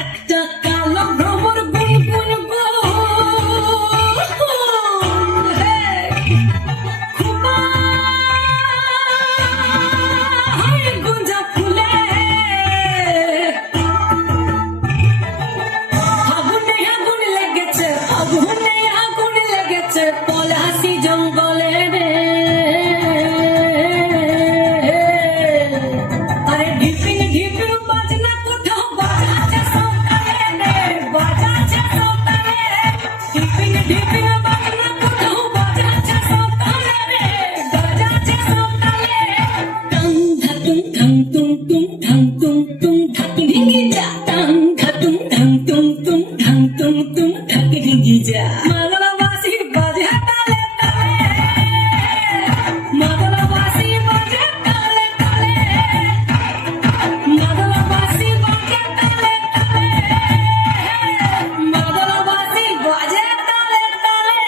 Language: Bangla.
একটা কালো ভ্রমর গুনগুন গো, গুঞ্জা ফুলে আগুনে আগুন লেগেছে, আগুনে আগুন লেগেছে পলাশি জঙ্গলে রে। আরে ঢিপিং ঢিপিং বাজনা কোথাও বাজাচ্ছে সকালে রে, বাজাচ্ছে সকালে। ঢিপিং ঢিপিং বাজনা কোথাও বাজাচ্ছে সকালে রে, বাজাচ্ছে সকালে। টাং ধাতুং ধাং তুং তুং ধাং তুং তুং ধাকি ঢিঙ্গি যা, টাং ধাতুং ধাং তুং তুং ধাং তুং তুং ধাকি ঢিঙ্গি যা। মাদলা বাঁশি বাজে তালে তালে, মাদলা বাঁশি বাজে তালে তালে, মাদলা বাঁশি বাজে তালে তালে, মাদলা বাঁশি বাজে তালে তালে।